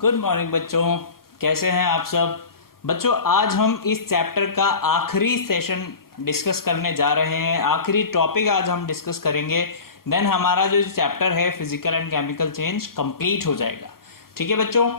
Good morning बच्चों, कैसे हैं आप सब। बच्चों आज हम इस चैप्टर का आखिरी सेशन डिस्कस करने जा रहे हैं। आखिरी टॉपिक आज हम डिस्कस करेंगे, देन हमारा जो चैप्टर है physical and chemical change complete हो जाएगा। ठीक है बच्चों,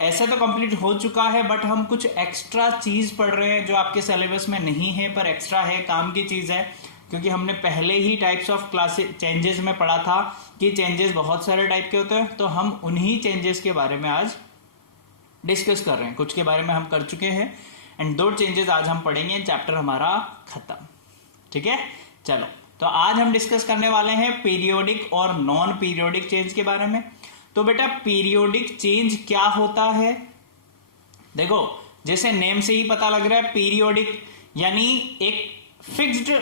ऐसे तो कंप्लीट हो चुका है बट हम कुछ एक्स्ट्रा चीज पढ़ रहे हैं जो आपके सिलेबस में नहीं है पर एक्स्ट्रा है, काम की चीज है। क्योंकि हमने पहले ही टाइप्स ऑफ क्लासेस चेंजेस में पढ़ा था कि चेंजेस बहुत सारे टाइप के होते हैं, तो हम उन्हीं चेंजेस के बारे में आज डिस्कस कर रहे हैं। कुछ के बारे में हम कर चुके हैं एंड दो चेंजेस आज हम पढ़ेंगे, चैप्टर हमारा खत्म। ठीक है, चलो तो आज हम डिस्कस करने वाले हैं पीरियोडिक और नॉन पीरियोडिक चेंज के बारे में। तो बेटा पीरियोडिक चेंज क्या होता है, देखो जैसे नेम से ही पता लग रहा है, पीरियोडिक यानी एक फिक्स्ड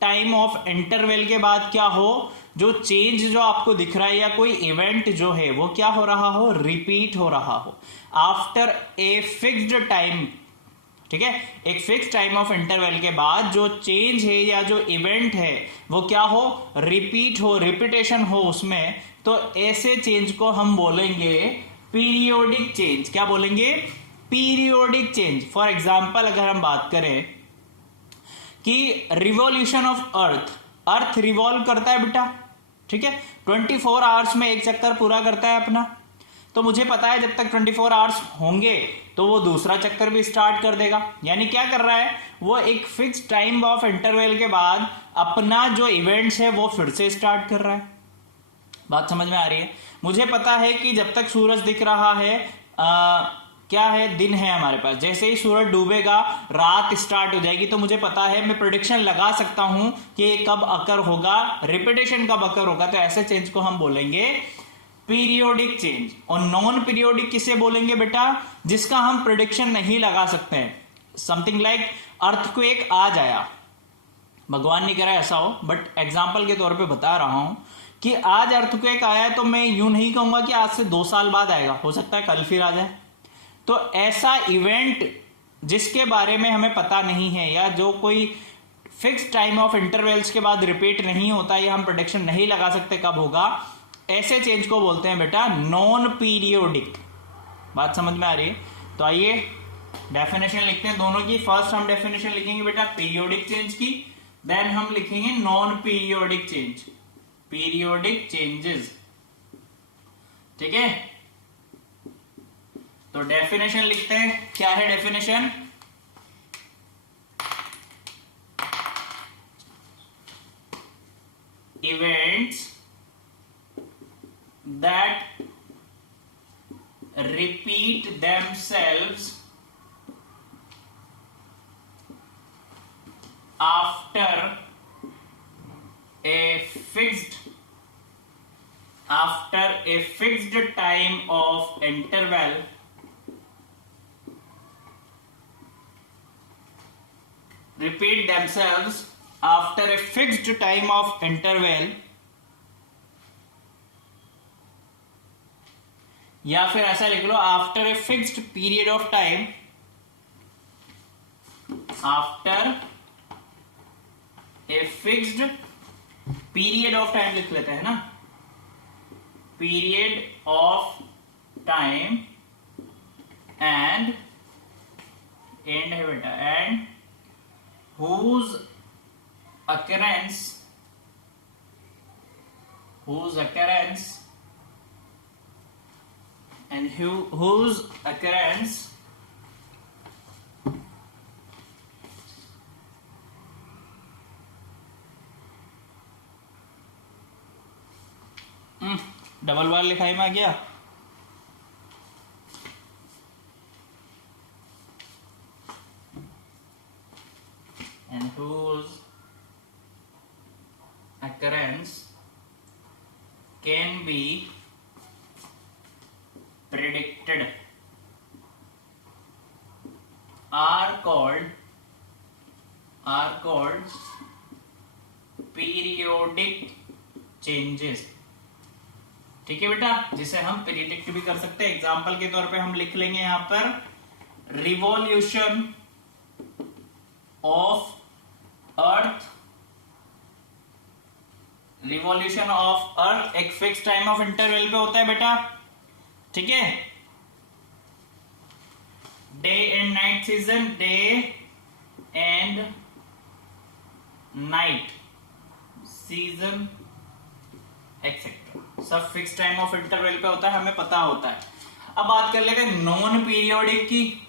टाइम ऑफ इंटरवल के बाद क्या हो, जो चेंज जो आपको दिख रहा है या कोई इवेंट जो है वो क्या हो रहा हो, रिपीट हो रहा हो आफ्टर ए फिक्स्ड टाइम। ठीक है, एक फिक्स टाइम ऑफ इंटरवल के बाद जो चेंज है या जो इवेंट है वो क्या हो, रिपीट हो, रिपीटेशन हो उसमें, तो ऐसे चेंज को हम बोलेंगे पीरियोडिक चेंज। क्या बोलेंगे, पीरियोडिक चेंज। फॉर एग्जाम्पल अगर हम बात करें कि रिवॉल्यूशन ऑफ अर्थ रिवॉल्व करता है बेटा, ठीक है, 24 आवर्स में एक चक्कर पूरा करता है अपना। तो मुझे पता है जब तक 24 आवर्स होंगे तो वो दूसरा चक्कर भी स्टार्ट कर देगा। यानी क्या कर रहा है, वो एक फिक्स टाइम ऑफ इंटरवल के बाद अपना जो इवेंट्स है वो फिर से स्टार्ट कर रहा है। बात समझ में आ रही है। मुझे पता है कि जब तक सूरज दिख रहा है क्या है, दिन है हमारे पास, जैसे ही सूरज डूबेगा रात स्टार्ट हो जाएगी। तो मुझे पता है, मैं प्रेडिक्शन लगा सकता हूं कि कब अकर होगा, रिपीटेशन कब अकर होगा। तो ऐसे चेंज को हम बोलेंगे पीरियोडिक चेंज। और नॉन पीरियोडिक किसे बोलेंगे बेटा, जिसका हम प्रेडिक्शन नहीं लगा सकते हैं। समथिंग लाइक अर्थक्वेक आज आया, भगवान नहीं करे ऐसा हो, बट एग्जाम्पल के तौर पे बता रहा हूं कि आज अर्थक्वेक आया है, तो मैं यूं नहीं कहूंगा कि आज से 2 साल बाद आएगा, हो सकता है कल फिर आ जाए। तो ऐसा इवेंट जिसके बारे में हमें पता नहीं है या जो कोई फिक्स टाइम ऑफ इंटरवल्स के बाद रिपीट नहीं होता या हम प्रेडिक्शन नहीं लगा सकते कब होगा, ऐसे चेंज को बोलते हैं बेटा नॉन पीरियोडिक। बात समझ में आ रही है। तो आइए डेफिनेशन लिखते हैं दोनों की। फर्स्ट हम डेफिनेशन लिखेंगे बेटा पीरियोडिक चेंज की, देन हम लिखेंगे non periodic change, periodic changes. ठीक है, तो डेफिनेशन लिखते हैं। क्या है definition, events that repeat themselves after a fixed time of interval repeat themselves after a fixed time of interval, या फिर ऐसा लिख लो after a fixed period of time, after a fixed period of time लिख लेते हैं ना, period of time and and है बेटा, and whose occurrence and whose occurrence double बार लिखाई में आ गया, and whose occurrence can be predicted are called periodic changes। ठीक है बेटा, जिसे हम प्रिडिक्ट भी कर सकते हैं। एग्जांपल के तौर पे हम लिख लेंगे यहां पर revolution of earth, revolution of earth एक फिक्स टाइम ऑफ इंटरवल पे होता है बेटा, ठीक है। Day and night season, day and night season etcetera, सब फिक्स टाइम ऑफ इंटरवल पे होता है, हमें पता होता है। अब बात कर लेते हैं नॉन पीरियोडिक की।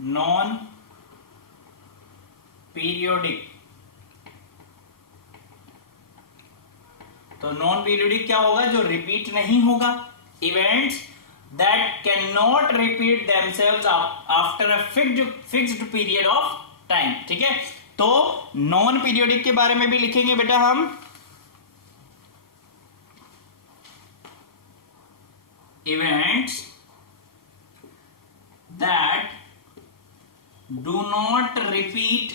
नॉन पीरियोडिक, तो नॉन पीरियोडिक क्या होगा? जो रिपीट नहीं होगा, events that can not repeat themselves after a fixed period of time. ठीक है, तो नॉन पीरियोडिक के बारे में भी लिखेंगे बेटा हम। Events that do not repeat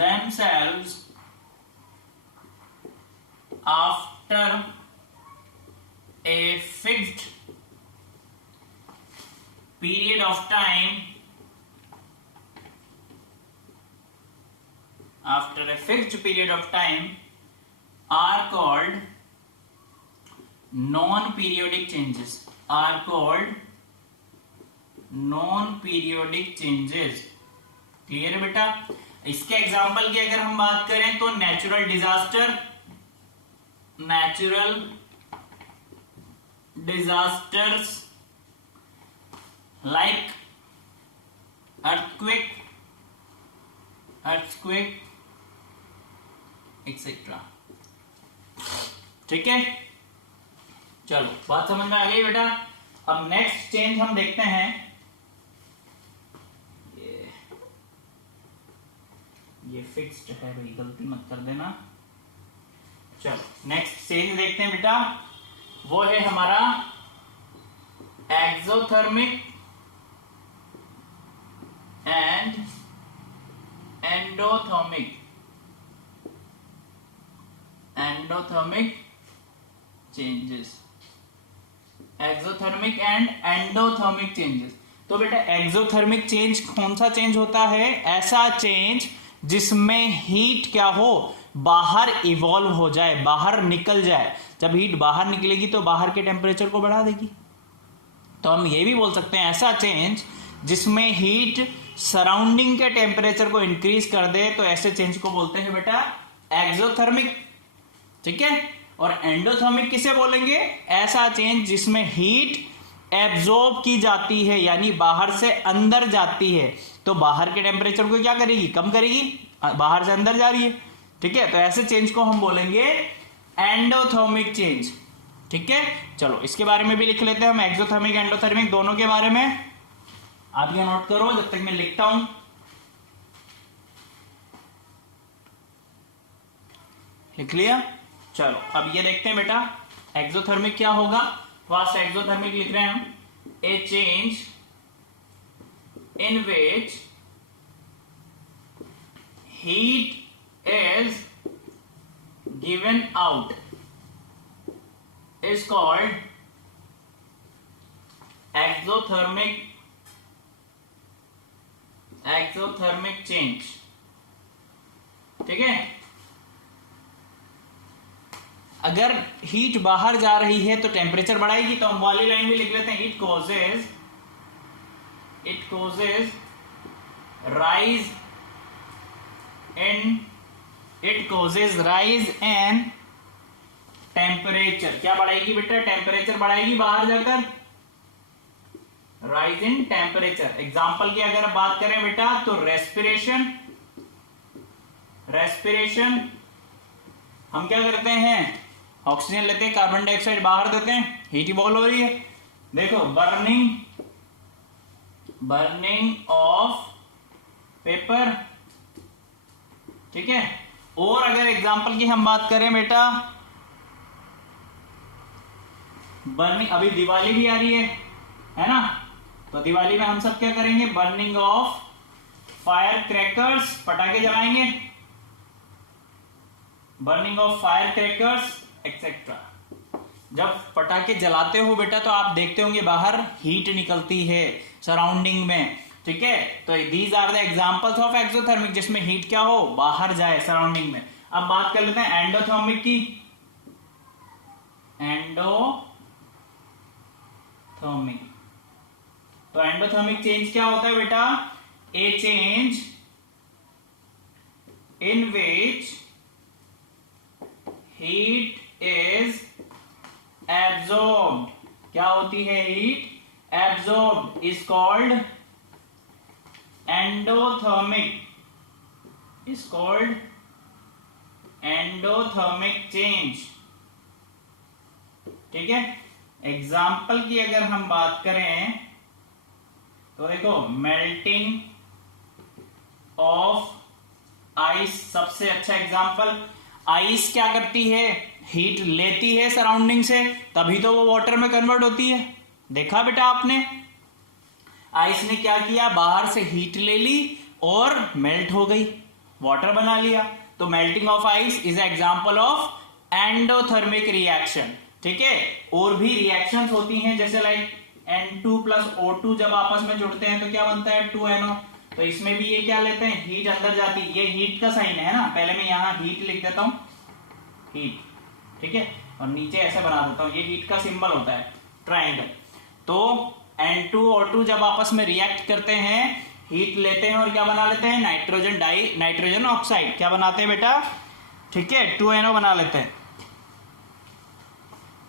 themselves after a fixed period of time, after a fixed period of time are called non-periodic changes, are called non-periodic changes। Clear है बेटा? इसके एग्जाम्पल की अगर हम बात करें तो natural disaster, natural disasters like earthquake etcetera. ठीक है, चलो बात समझ में आ गई बेटा। अब नेक्स्ट चेंज हम देखते हैं, ये फिक्स्ड है भाई, गलती मत कर देना। चलो नेक्स्ट चेंज देखते हैं बेटा, वो है हमारा exothermic and endothermic changes. Exothermic and endothermic changes. तो बेटा एक्सोथर्मिक चेंज कौन सा चेंज होता है? ऐसा चेंज जिसमें हीट क्या हो, बाहर इवॉल्व हो जाए, बाहर निकल जाए। जब हीट बाहर निकलेगी तो बाहर के टेम्परेचर को बढ़ा देगी। तो हम ये भी बोल सकते हैं ऐसा चेंज जिसमें हीट सराउंडिंग के टेम्परेचर को इंक्रीज कर दे, तो ऐसे चेंज को बोलते हैं बेटा एक्सोथर्मिक। ठीक है, और एंडोथर्मिक किसे बोलेंगे? ऐसा चेंज जिसमें हीट एब्जॉर्ब की जाती है, यानी बाहर से अंदर जाती है, तो बाहर के टेम्परेचर को क्या करेगी? कम करेगी, बाहर से अंदर जा रही है। ठीक है, तो ऐसे चेंज को हम बोलेंगे एंडोथर्मिक चेंज। ठीक है, चलो इसके बारे में भी लिख लेते हैं हम, एक्सोथर्मिक एंडोथर्मिक दोनों के बारे में। आप ये नोट करो जब तक मैं लिखता हूं। लिख लिया? चलो अब ये देखते हैं बेटा एक्सोथर्मिक क्या होगा। फर्स्ट एक्सोथर्मिक लिख रहे हैं हम, ए change in which heat is given out is called exothermic change. ठीक है, अगर हीट बाहर जा रही है तो टेम्परेचर बढ़ाएगी, तो हम वाली लाइन भी लिख लेते हैं, it causes rise in temperature. क्या बढ़ाएगी बेटा? टेम्परेचर बढ़ाएगी बाहर जाकर, राइज इन टेम्परेचर। एग्जाम्पल की अगर बात करें बेटा तो रेस्पिरेशन हम क्या करते हैं? ऑक्सीजन लेते हैं, कार्बन डाइऑक्साइड बाहर देते हैं, हीट इवॉल्व हो रही है। देखो बर्निंग ऑफ पेपर। ठीक है, और अगर एग्जांपल की हम बात करें बेटा, बर्निंग, अभी दिवाली भी आ रही है ना, तो दिवाली में हम सब क्या करेंगे? बर्निंग ऑफ फायर क्रैकर्स, पटाखे जलाएंगे, burning of fire crackers etcetera. जब पटाखे जलाते हो बेटा तो आप देखते होंगे बाहर हीट निकलती है सराउंडिंग में। ठीक है, तो these are the examples of exothermic, जिसमें हीट क्या हो, बाहर जाए सराउंडिंग में। अब बात कर लेते हैं एंडोथर्मिक की। एंडोथर्मिक। तो एंडोथर्मिक चेंज क्या होता है बेटा? ए change in which heat is absorbed. क्या होती है heat? Absorbed is called endothermic, is called endothermic change. ठीक है, एग्जाम्पल की अगर हम बात करें तो देखो मेल्टिंग ऑफ आइस सबसे अच्छा एग्जाम्पल। आइस क्या करती है? हीट लेती है सराउंडिंग से, तभी तो वो वाटर में कन्वर्ट होती है। देखा बेटा आपने, आइस ने क्या किया? बाहर से हीट ले ली और मेल्ट हो गई, वाटर बना लिया। तो melting of ice is example of endothermic reaction. ठीक है, और भी रिएक्शंस होती हैं जैसे लाइक N2 प्लस O2 जब आपस में जुड़ते हैं तो क्या बनता है? 2NO। तो इसमें भी ये क्या लेते हैं? हीट अंदर जाती है। ये हीट का साइन है ना, पहले मैं यहां हीट लिख देता हूं, हीट। ठीक है, और नीचे ऐसे बना देता हूं, ये हीट का सिंबल होता है, ट्राइंगल। तो N2 और O2 जब आपस में रिएक्ट करते हैं, हीट लेते हैं और क्या बना लेते हैं? Nitrogen oxide. क्या बनाते हैं बेटा? ठीक है, 2NO बना लेते हैं।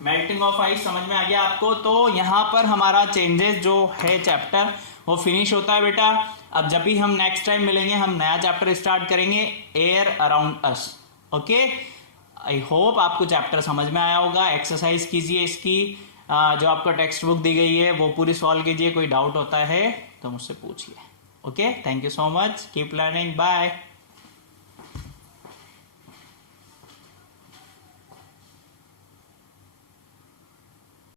मेल्टिंग ऑफ आइस समझ में आ गया आपको? तो यहां पर हमारा चेंजेस जो है चैप्टर वो फिनिश होता है बेटा। अब जब भी हम नेक्स्ट टाइम मिलेंगे हम नया चैप्टर स्टार्ट करेंगे, air around us. Okay, I hope आपको चैप्टर समझ में आया होगा। एक्सरसाइज कीजिए इसकी, जो आपको टेक्स्ट बुक दी गई है वो पूरी सॉल्व कीजिए। कोई डाउट होता है तो मुझसे पूछिए। Okay, thank you so much, keep learning, bye.